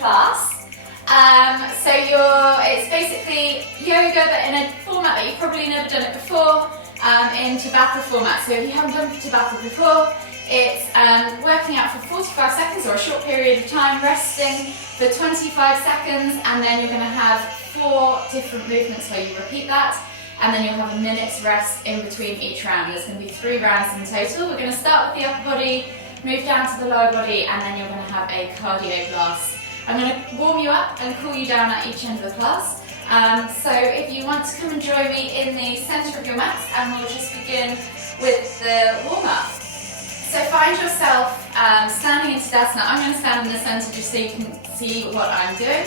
class. It's basically yoga, but in a format that you've probably never done it before, in Tabata format. So if you haven't done Tabata before, it's working out for 45 seconds or a short period of time, resting for 25 seconds, and then you're going to have 4 different movements where you repeat that, and then you'll have a minute's rest in between each round. There's going to be 3 rounds in total. We're going to start with the upper body, move down to the lower body, and then you're going to have a cardio class. I'm going to warm you up and cool you down at each end of the class. So if you want to come and join me in the centre of your mat, and we'll just begin with the warm-up. So find yourself standing in Tadasana. I'm going to stand in the centre just so you can see what I'm doing.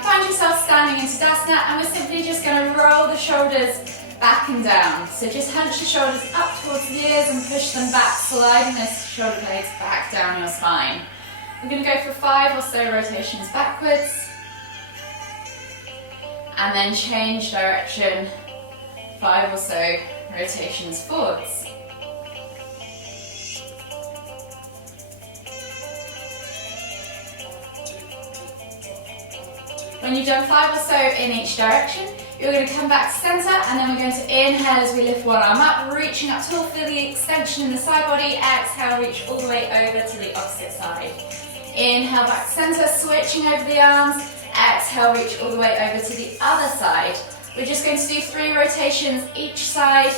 Find yourself standing in Tadasana, and we're simply just going to roll the shoulders back and down. So just hunch the shoulders up towards the ears and push them back, sliding those shoulder blades back down your spine. We're going to go for 5 or so rotations backwards, and then change direction, 5 or so rotations forwards. When you've done 5 or so in each direction, you're going to come back to centre, and then we're going to inhale as we lift one arm up, reaching up tall, feel the extension in the side body. Exhale, reach all the way over to the opposite side. Inhale back to centre, switching over the arms. Exhale, reach all the way over to the other side. We're just going to do 3 rotations each side,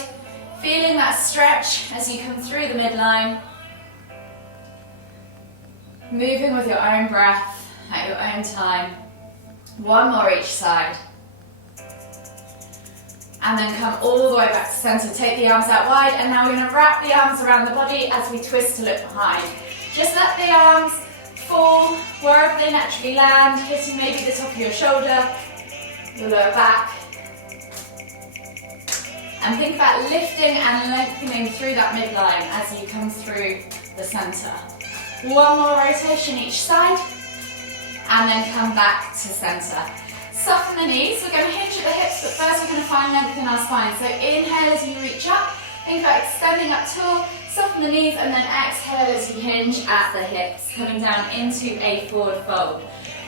feeling that stretch as you come through the midline. Moving with your own breath at your own time. 1 more each side. And then come all the way back to centre. Take the arms out wide, and now we're going to wrap the arms around the body as we twist to look behind. Just let the arms fall wherever they naturally land, hitting maybe the top of your shoulder, your lower back. And think about lifting and lengthening through that midline as you come through the centre. 1 more rotation each side, and then come back to centre. Soften the knees. We're going to hinge at the hips, but first we're going to find length in our spine. So inhale as you reach up, think about extending up tall, soften the knees, and then exhale as you hinge at the hips, coming down into a forward fold.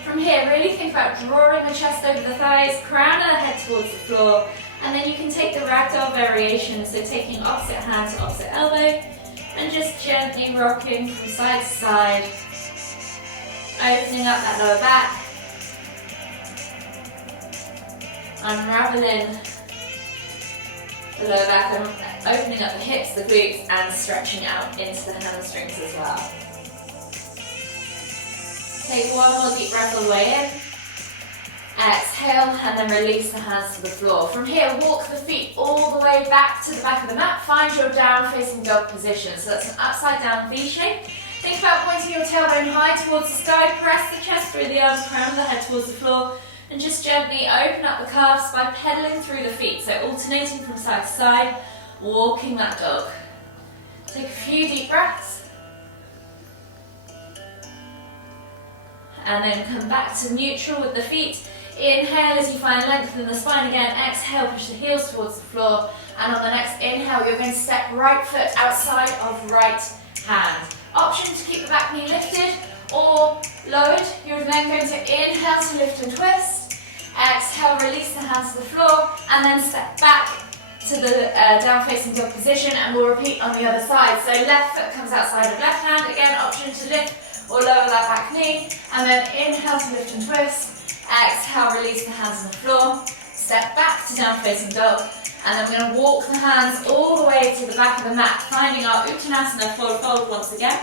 From here, really think about drawing the chest over the thighs, crown of the head towards the floor, and then you can take the ragdoll variation, so taking opposite hand to opposite elbow, and just gently rocking from side to side, opening up that lower back, unraveling the lower back, and opening up the hips, the glutes, and stretching out into the hamstrings as well. Take 1 more deep breath all the way in. Exhale, and then release the hands to the floor. From here, walk the feet all the way back to the back of the mat. Find your down facing dog position. So that's an upside down V shape. Think about pointing your tailbone high towards the sky. Press the chest through the arms, crown of the head towards the floor. And just gently open up the calves by pedaling through the feet. So alternating from side to side, walking that dog. Take a few deep breaths. And then come back to neutral with the feet. Inhale as you find length in the spine again. Exhale, push the heels towards the floor. And on the next inhale, you're going to step right foot outside of right hand. Option to keep the back knee lifted or lowered. You're then going to inhale to lift and twist. Exhale, release the hands to the floor, and then step back to the down facing dog position, and we'll repeat on the other side. So left foot comes outside of left hand. Again, option to lift or lower that back knee, and then inhale to lift and twist. Exhale, release the hands on the floor. Step back to down facing dog, and then we're going to walk the hands all the way to the back of the mat, finding our Uttanasana forward fold once again.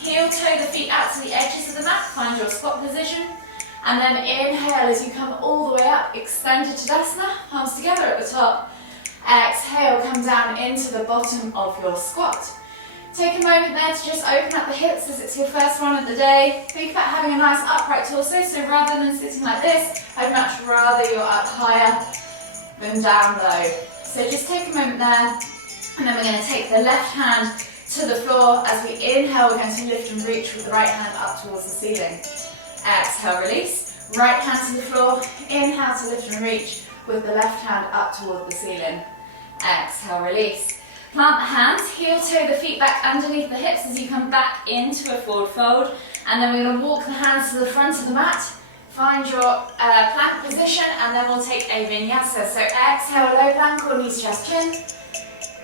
Heel toe the feet out to the edges of the mat, find your squat position, and then inhale as you come all the way up, extended Tadasana, palms together at the top. Exhale, come down into the bottom of your squat. Take a moment there to just open up the hips as it's your first one of the day. Think about having a nice upright torso, so rather than sitting like this, I'd much rather you're up higher than down low. So just take a moment there, and then we're going to take the left hand to the floor. As we inhale, we're going to lift and reach with the right hand up towards the ceiling. Exhale, release. Right hand to the floor. Inhale to lift and reach with the left hand up toward the ceiling. Exhale, release. Plant the hands, heel toe the feet back underneath the hips as you come back into a forward fold. And then we're going to walk the hands to the front of the mat. Find your plank position, and then we'll take a vinyasa. So exhale, low plank or knees, chest, chin.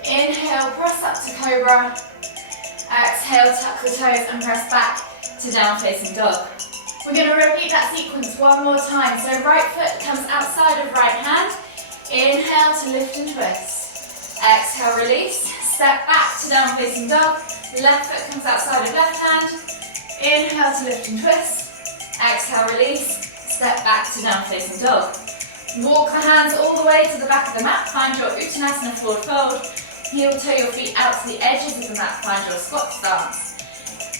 Inhale, press up to cobra. Exhale, tuck the toes and press back to down facing dog. We're going to repeat that sequence one more time. So right foot comes outside of right hand. Inhale to lift and twist. Exhale, release. Step back to down facing dog. Left foot comes outside of left hand. Inhale to lift and twist. Exhale, release. Step back to down facing dog. Walk the hands all the way to the back of the mat. Find your Uttanasana forward fold. Heel toe your feet out to the edges of the mat. Find your squat stance.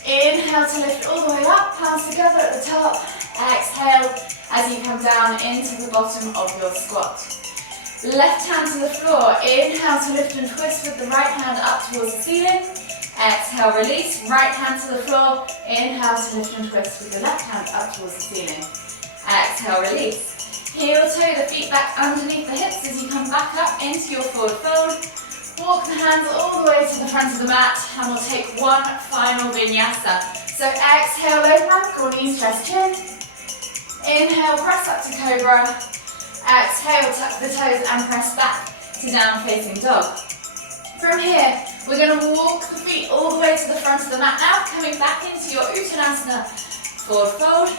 Inhale to lift all the way up. Palms together at the top. Exhale as you come down into the bottom of your squat. Left hand to the floor. Inhale to lift and twist with the right hand up towards the ceiling. Exhale, release. Right hand to the floor. Inhale to lift and twist with the left hand up towards the ceiling. Exhale, release. Heel toe the feet back underneath the hips as you come back up into your forward fold. Walk the hands all the way to the front of the mat, and we'll take one final vinyasa. So exhale, low plank or knees, chest, chin. Inhale, press up to cobra. Exhale, tuck the toes and press back to down facing dog. From here, we're going to walk the feet all the way to the front of the mat now, coming back into your Uttanasana forward fold.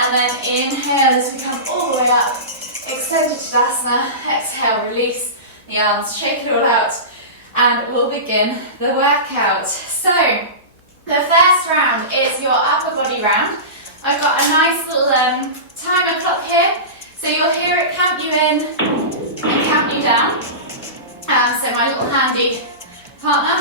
And then inhale as we come all the way up, extended Tadasana, exhale, release the arms, shake it all out, and we'll begin the workout. So, the first round is your upper body round. I've got a nice little timer clock here, so you'll hear it count you in and count you down. So my little handy partner.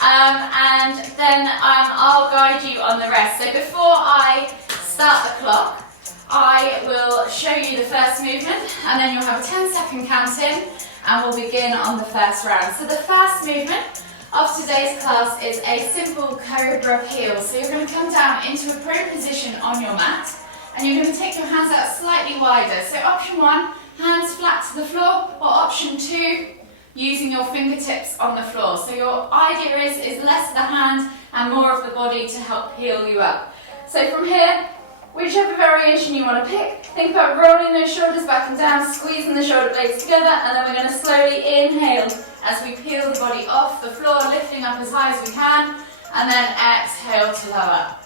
And then I'll guide you on the rest. So before I start the clock, I will show you the first movement, and then you'll have a 10-second count in, and we'll begin on the first round. So the first movement of today's class is a simple cobra heel. So you're going to come down into a prone position on your mat, and you're going to take your hands out slightly wider. So option 1, hands flat to the floor, or option 2, using your fingertips on the floor. So your idea is less of the hand and more of the body to help heel you up. So from here, whichever variation you want to pick, think about rolling those shoulders back and down, squeezing the shoulder blades together, and then we're going to slowly inhale as we peel the body off the floor, lifting up as high as we can, and then exhale to lower.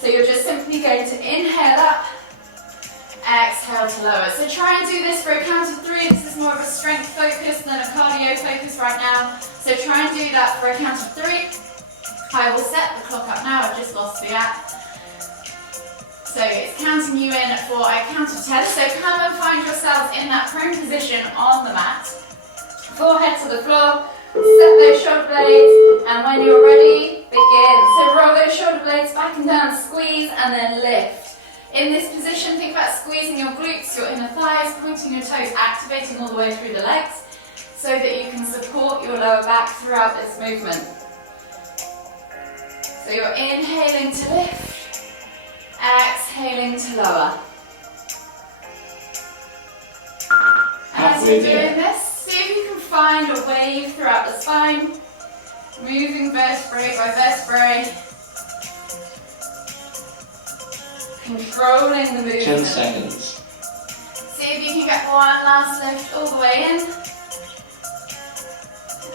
So you're just simply going to inhale up, exhale to lower. So try and do this for a count of 3. This is more of a strength focus than a cardio focus right now. So try and do that for a count of 3. I will set the clock up now, I've just lost the app. So it's counting you in for a count of 10. So come and find yourselves in that prone position on the mat. Forehead to the floor, set those shoulder blades, and when you're ready, begin. So roll those shoulder blades back and down, squeeze, and then lift. In this position, think about squeezing your glutes, your inner thighs, pointing your toes, activating all the way through the legs, so that you can support your lower back throughout this movement. So you're inhaling to lift, exhaling to lower. And as you're doing this, see if you can find a wave throughout the spine, moving vertebrae by vertebrae, controlling the movement. 10 seconds. See if you can get one last lift all the way in.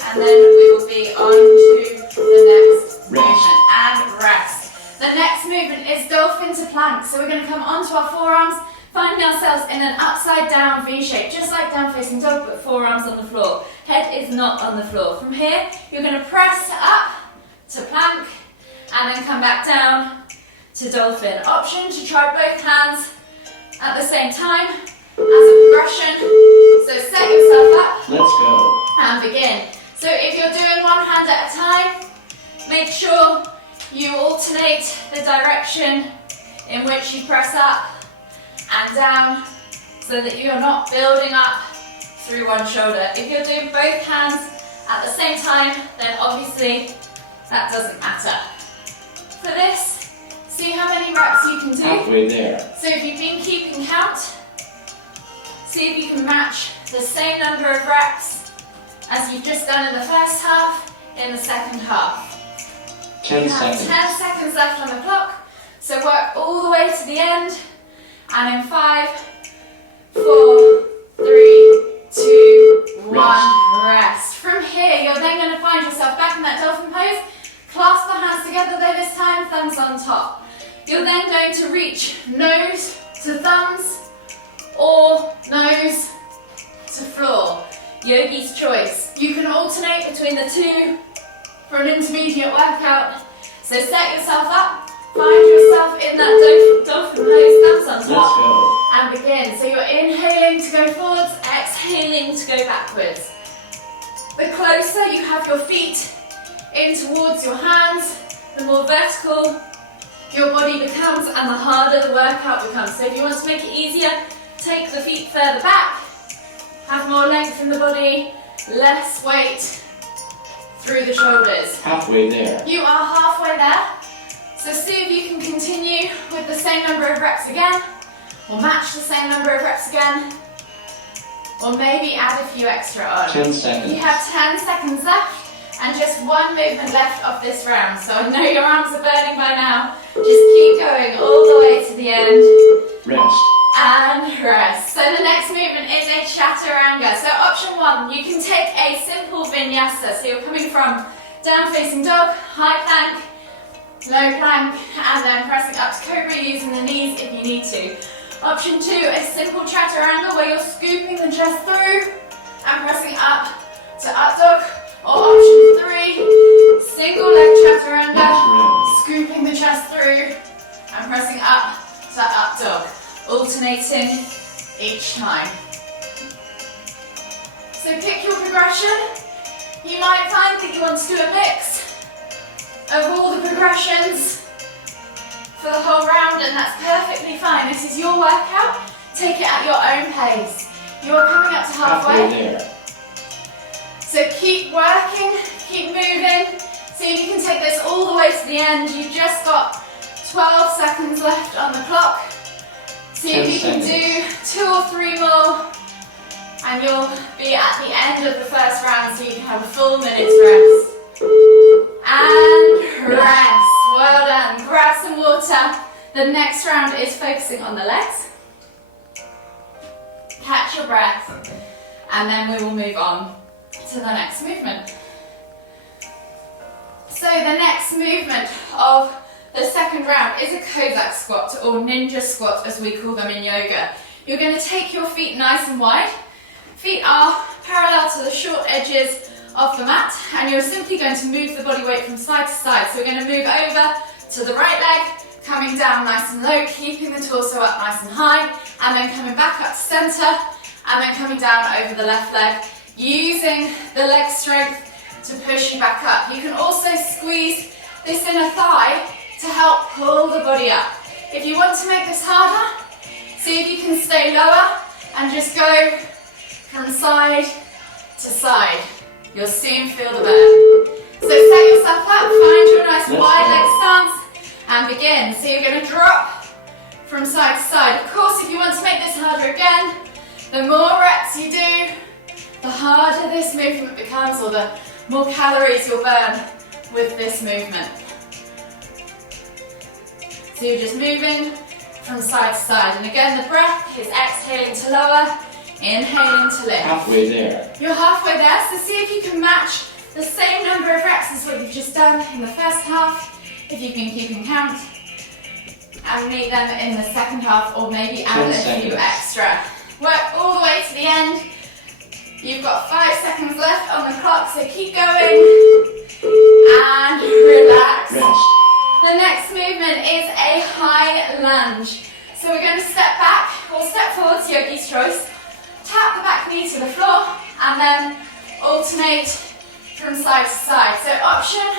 And then we will be on to the next movement and rest. The next movement is dolphin to plank. So we're going to come onto our forearms, finding ourselves in an upside down V shape, just like down facing dog, but forearms on the floor. Head is not on the floor. From here, you're going to press up to plank and then come back down to dolphin. Option to try both hands at the same time as a progression. So set yourself up. Let's go. And begin. So if you're doing one hand at a time, make sure you alternate the direction in which you press up and down so that you're not building up through one shoulder. If you're doing both hands at the same time, then obviously that doesn't matter. For this, see how many reps you can do. Halfway there. So if you've been keeping count, see if you can match the same number of reps as you've just done in the first half, in the second half. 10 seconds. 10 seconds left on the clock. So work all the way to the end. And in 5, 4, 3, 2, 1, rest. From here, you're then going to find yourself back in that dolphin pose. Clasp the hands together though this time, thumbs on top. You're then going to reach nose to thumbs or nose to floor. Yogi's choice. You can alternate between the two for an intermediate workout. So set yourself up, find yourself in that dolphin pose, thumbs on top, and begin. So you're inhaling to go forwards, exhaling to go backwards. The closer you have your feet in towards your hands, the more vertical your body becomes and the harder the workout becomes. So if you want to make it easier, take the feet further back, have more length in the body, less weight through the shoulders. Halfway there. You are halfway there. So see if you can continue with the same number of reps again, or match the same number of reps again, or maybe add a few extra on. 10 seconds. You have 10 seconds left and just one movement left of this round. So I know your arms are burning by now. Just keep going all the way to the end. Rest. And rest. So the next movement is a chaturanga. So option 1, you can take a simple vinyasa. So you're coming from down facing dog, high plank, low plank, and then pressing up to cobra using the knees if you need to. Option 2, a simple chaturanga where you're scooping the chest through and pressing up to up dog. Or option 3, single leg chaturanga, scooping the chest through and pressing up to up dog. Alternating each time. So pick your progression. You might find that you want to do a mix of all the progressions for the whole round, and that's perfectly fine. This is your workout. Take it at your own pace. You're coming up to halfway. There. So keep working, keep moving. See if you can take this all the way to the end. You've just got 12 seconds left on the clock. See if you can do 2 or 3 more, and you'll be at the end of the first round, so you can have a full minute's rest. And rest. Well done. Grab some water. The next round is focusing on the legs. Catch your breath, and then we will move on to the next movement. So the next movement of the second round is a Cossack squat, or ninja squat as we call them in yoga. You're going to take your feet nice and wide. Feet are parallel to the short edges of the mat, and you're simply going to move the body weight from side to side. So we're going to move over to the right leg, coming down nice and low, keeping the torso up nice and high, and then coming back up to center, and then coming down over the left leg, using the leg strength to push you back up. You can also squeeze this inner thigh to help pull the body up. If you want to make this harder, see if you can stay lower and just go from side to side. You'll soon feel the burn. So set yourself up, find your nice wide leg stance, and begin. So you're going to drop from side to side. Of course, if you want to make this harder again, the more reps you do, the harder this movement becomes, or the more calories you'll burn with this movement. So you're just moving from side to side. And again, the breath is exhaling to lower, inhaling to lift. Halfway there. You're halfway there, so see if you can match the same number of reps as what you've just done in the first half, if you've been keeping count, and meet them in the second half, or maybe add a few extra. Work all the way to the end. You've got 5 seconds left on the clock, so keep going and relax. Rest. The next movement is a high lunge. So we're going to step back or step forwards, yogi's choice. Tap the back knee to the floor and then alternate from side to side. So option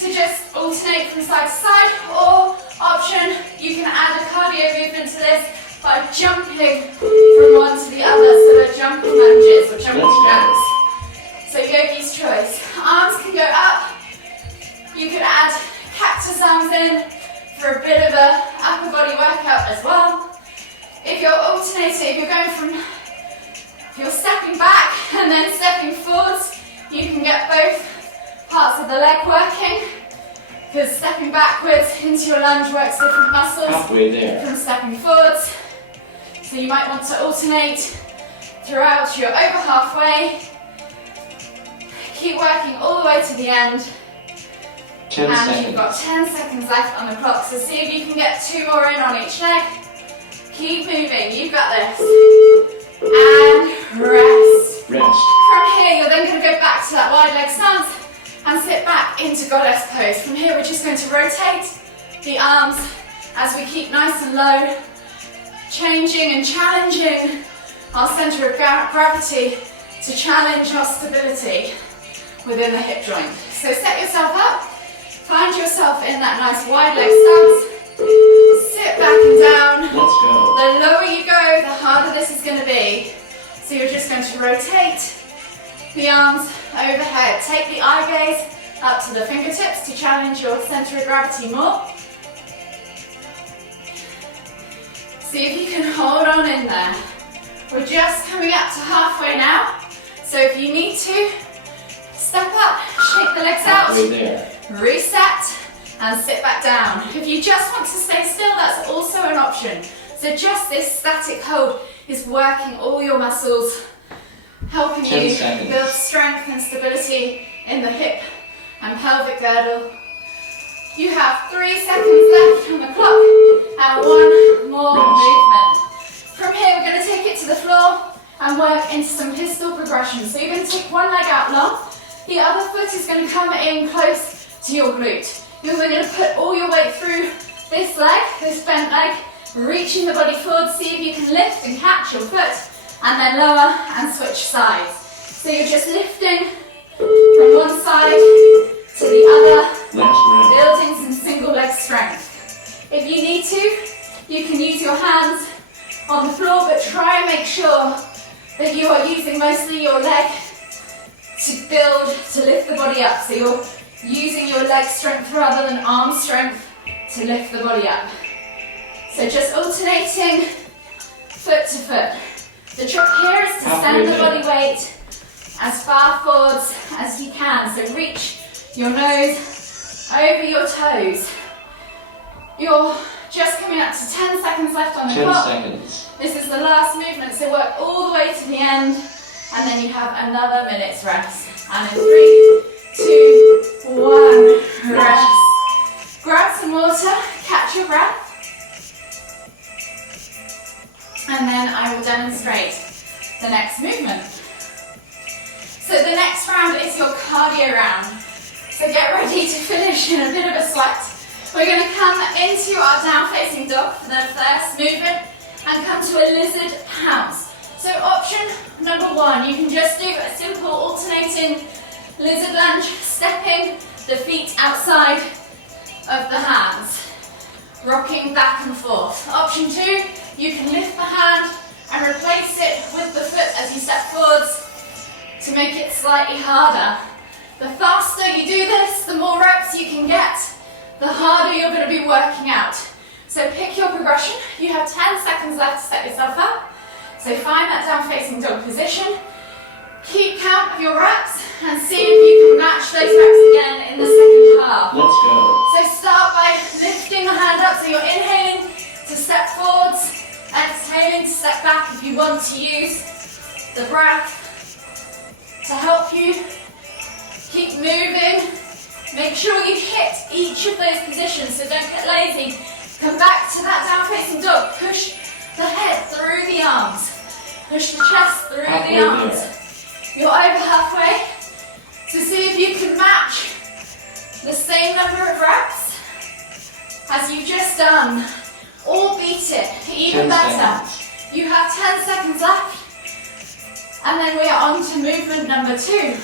to just alternate from side to side, or option you can add a cardio movement to this by jumping from one to the other. So we're jumping lunges or jumping jacks. So yogi's choice. Arms can go up. You could add cactus arms in for a bit of a upper body workout as well. If you're alternating, if you're going from If you're stepping back and then stepping forwards, you can get both parts of the leg working, because stepping backwards into your lunge works different muscles Halfway there. from stepping forwards. So you might want to alternate throughout. You're over halfway. Keep working all the way to the end. 10 And seconds. you've got 10 seconds left on the clock. So see if you can get 2 more in on each leg. Keep moving. You've got this. And rest. Rest. From here, you're then going to go back to that wide leg stance and sit back into goddess pose. From here, we're just going to rotate the arms as we keep nice and low, changing and challenging our center of gravity to challenge our stability within the hip joint. So set yourself up, find yourself in that nice wide leg stance, sit back and down. Let's go. The lower you go, the harder this is going to be. So you're just going to rotate the arms overhead. Take the eye gaze up to the fingertips to challenge your center of gravity more. See if you can hold on in there. We're just coming up to halfway now. So if you need to, step up, shake the legs out, Halfway there. reset, and sit back down. If you just want to stay still, that's also an option. So just this static hold is working all your muscles, helping 10 you seconds. build strength and stability in the hip and pelvic girdle. You have 3 seconds left on the clock and 1 more movement. From here, we're going to take it to the floor and work into some pistol progression. So you're going to take one leg out long, the other foot is going to come in close to your glute. You're then going to put all your weight through this leg, this bent leg, reaching the body forward. See if you can lift and catch your foot, and then lower and switch sides. So you're just lifting from one side to the other, Last round. building some single leg strength. If you need to, you can use your hands on the floor, but try and make sure that you are using mostly your leg to build, to lift the body up. So you're using your leg strength rather than arm strength to lift the body up. So just alternating foot to foot. The trick here is to send the body weight as far forwards as you can. So reach your nose over your toes. You're just coming up to 10 seconds left on the 10 clock. seconds. This is the last movement, so work all the way to the end, and then you have another minute's rest. And in 3, 2, 1, rest. Grab some water, catch your breath. And then I will demonstrate the next movement. So the next round is your cardio round. So get ready to finish in a bit of a sweat. We're going to come into our down-facing dog for the first movement and come to a lizard pounce. So option number 1, you can just do a simple alternating lizard lunge, stepping the feet outside of the hands, rocking back and forth. Option 2, you can lift the hand and replace it with the foot as you step forwards to make it slightly harder. The faster you do this, the more reps you can get, the harder you're going to be working out. So pick your progression. You have 10 seconds left to set yourself up. So find that down-facing dog position. Keep count of your reps and see if you can match those reps again in the second half. Let's go. So start by lifting the hand up. So you're inhaling to step forwards, exhaling to step back if you want to use the breath to help you. Keep moving. Make sure you hit each of those positions, so don't get lazy. Come back to that down-facing dog. Push the head through the arms. Push the chest through Halfway the arms. there. You're over halfway. So see if you can match the same number of reps as you've just done, or beat it, even 10 better. seconds. You have 10 seconds left. And then we are on to movement number 2.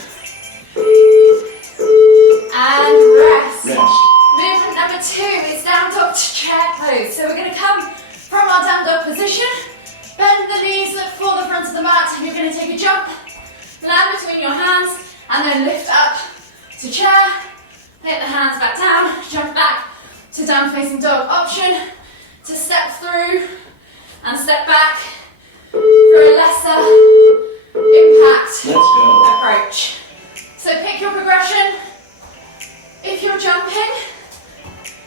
And rest. Rest. Movement number 2 is down dog to chair pose. So we're going to come from our down dog position, bend the knees, look for the front of the mat, and you're going to take a jump, land between your hands, and then lift up to chair, hit the hands back down, jump back to down facing dog. Option to step through and step back for a lesser Let's go. approach. So pick your progression. If you're jumping,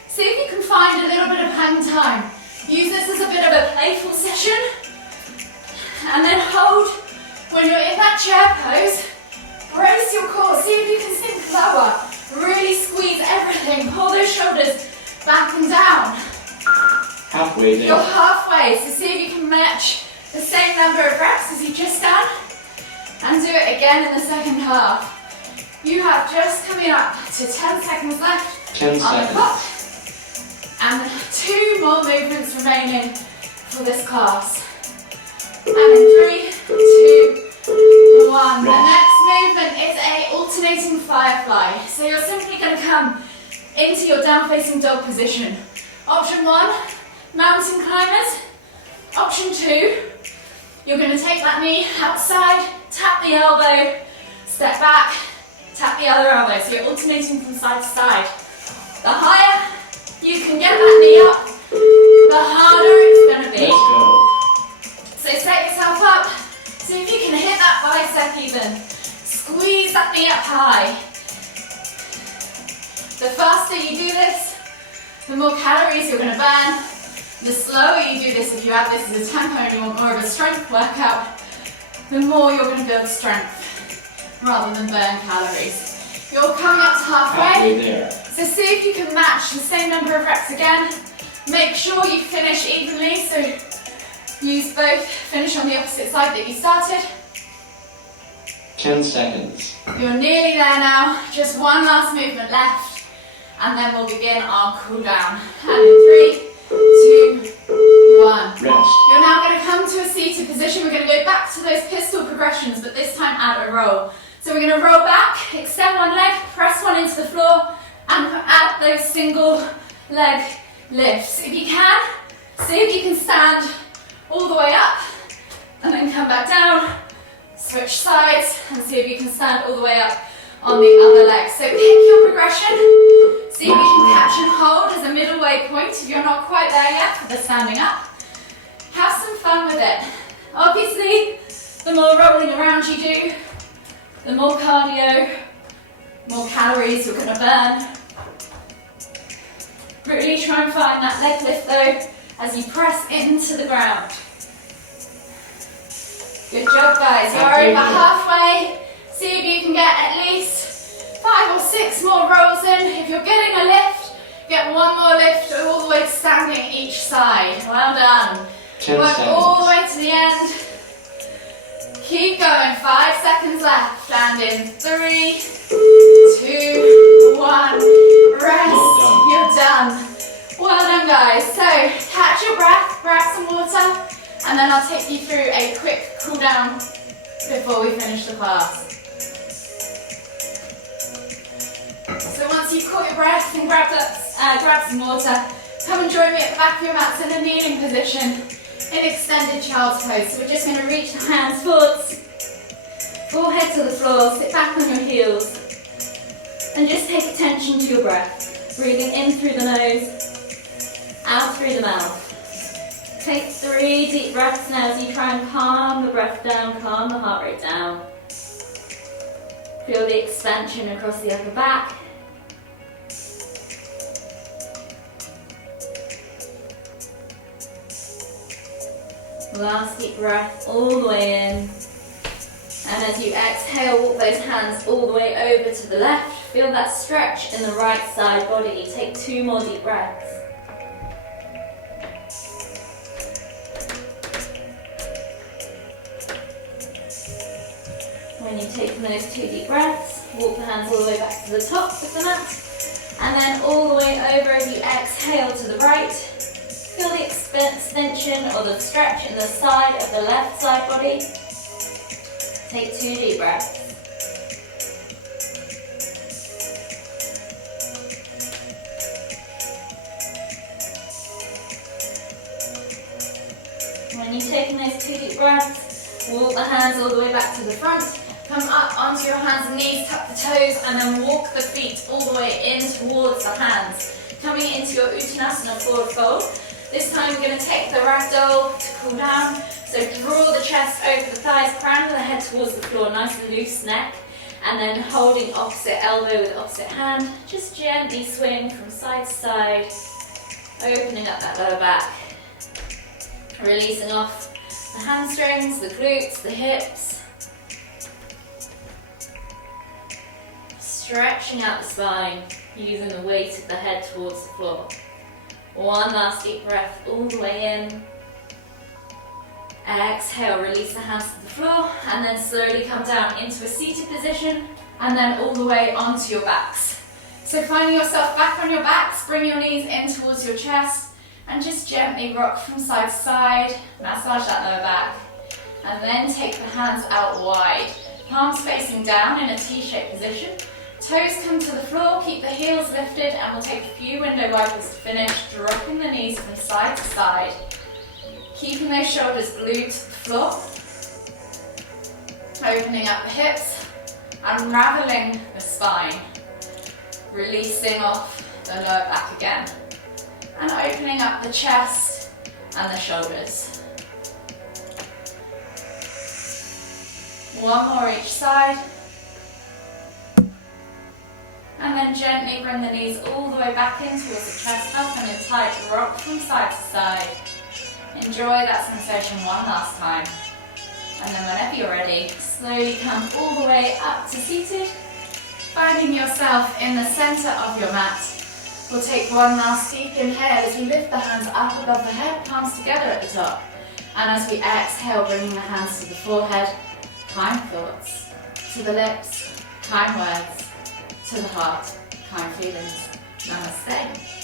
see if you can find a little bit of hang time. Use this as a bit of a playful session. And then hold when you're in that chair pose. Brace your core. See if you can sink lower. Really squeeze everything. Pull those shoulders back and down. Halfway there. You're halfway, so see if you can match the same number of reps as you just done. And do it again in the second half. You have just coming up to 10 seconds left 10 on the seconds. clock. And 2 more movements remaining for this class. And in 3, 2, 1. The next movement is a alternating firefly. So you're simply going to come into your down-facing dog position. Option 1, mountain climbers. Option 2, you're going to take that knee outside, tap the elbow, step back, tap the other elbow. So you're alternating from side to side. The higher you can get that knee up, the harder it's going to be. Let's go. So set yourself up. See if you can hit that bicep even. Squeeze that knee up high. The faster you do this, the more calories you're going to burn. The slower you do this, if you have this as a tempo and you want more of a strength workout, the more you're going to build strength rather than burn calories. You're coming up to halfway. There. So see if you can match the same number of reps again. Make sure you finish evenly, so use both. Finish on the opposite side that you started. 10 seconds. You're nearly there now. Just one last movement left, and then we'll begin our cool down. And in 3, 2, 1. Rest. You're now going to come to a seated position. We're going to go back to those pistol progressions, but this time add a roll. So we're going to roll back, extend one leg, press one into the floor, and add those single leg lifts. If you can, see if you can stand all the way up, and then come back down, switch sides, and see if you can stand all the way up on the other leg. So pick your progression, see if you can catch and hold as a middle way point if you're not quite there yet for the standing up. Have some fun with it. Obviously, the more rolling around you do, the more cardio, more calories you're going to burn. Really try and find that leg lift though as you press into the ground. Good job guys, you're over halfway. See if you can get at least 5 or 6 more rolls in. If you're getting a lift, get one more lift all the way to standing each side. Well done. 10 Work seconds. all the way to the end. Keep going, 5 seconds left. And in 3, 2, 1. Rest, you're done. Well done guys. So catch your breath, grab some water, and then I'll take you through a quick cool down before we finish the class. So once you've caught your breath and grab some water, come and join me at the back of your mats in a kneeling position in extended child's pose. So we're just going to reach the hands forwards, forehead to the floor, sit back on your heels, and just take attention to your breath. Breathing in through the nose, out through the mouth. Take 3 deep breaths now as you try and calm the breath down, calm the heart rate down. Feel the expansion across the upper back. Last deep breath all the way in. And as you exhale, walk those hands all the way over to the left. Feel that stretch in the right side body. Take 2 more deep breaths. When you've taken those 2 deep breaths, walk the hands all the way back to the top of the mat. And then all the way over as you exhale to the right. Feel the extension or the stretch in the side of the left side body. Take 2 deep breaths. When you've taken those 2 deep breaths, walk the hands all the way back to the front. Come up onto your hands and knees, tuck the toes, and then walk the feet all the way in towards the hands. Coming into your Uttanasana forward fold. This time we're going to take the ragdoll to cool down. So draw the chest over the thighs, crown of the head towards the floor, nice loose neck. And then holding opposite elbow with opposite hand, just gently swing from side to side, opening up that lower back, releasing off the hamstrings, the glutes, the hips, stretching out the spine, using the weight of the head towards the floor. One last deep breath all the way in. Exhale, release the hands to the floor, and then slowly come down into a seated position, and then all the way onto your backs. So finding yourself back on your backs, bring your knees in towards your chest, and just gently rock from side to side, massage that lower back, and then take the hands out wide. Palms facing down in a T-shaped position, toes come to the floor, keep the heels lifted, and we'll take a few window wipers to finish, dropping the knees from side to side. Keeping those shoulders glued to the floor, opening up the hips, unraveling the spine, releasing off the lower back again, and opening up the chest and the shoulders. One more each side, and then gently bring the knees all the way back in towards the chest, up and in tight rock from side to side. Enjoy that sensation one last time. And then whenever you're ready, slowly come all the way up to seated, finding yourself in the center of your mat. We'll take one last deep inhale as we lift the hands up above the head, palms together at the top. And as we exhale, bringing the hands to the forehead, kind thoughts, to the lips, kind words, to the heart, kind feelings. Namaste.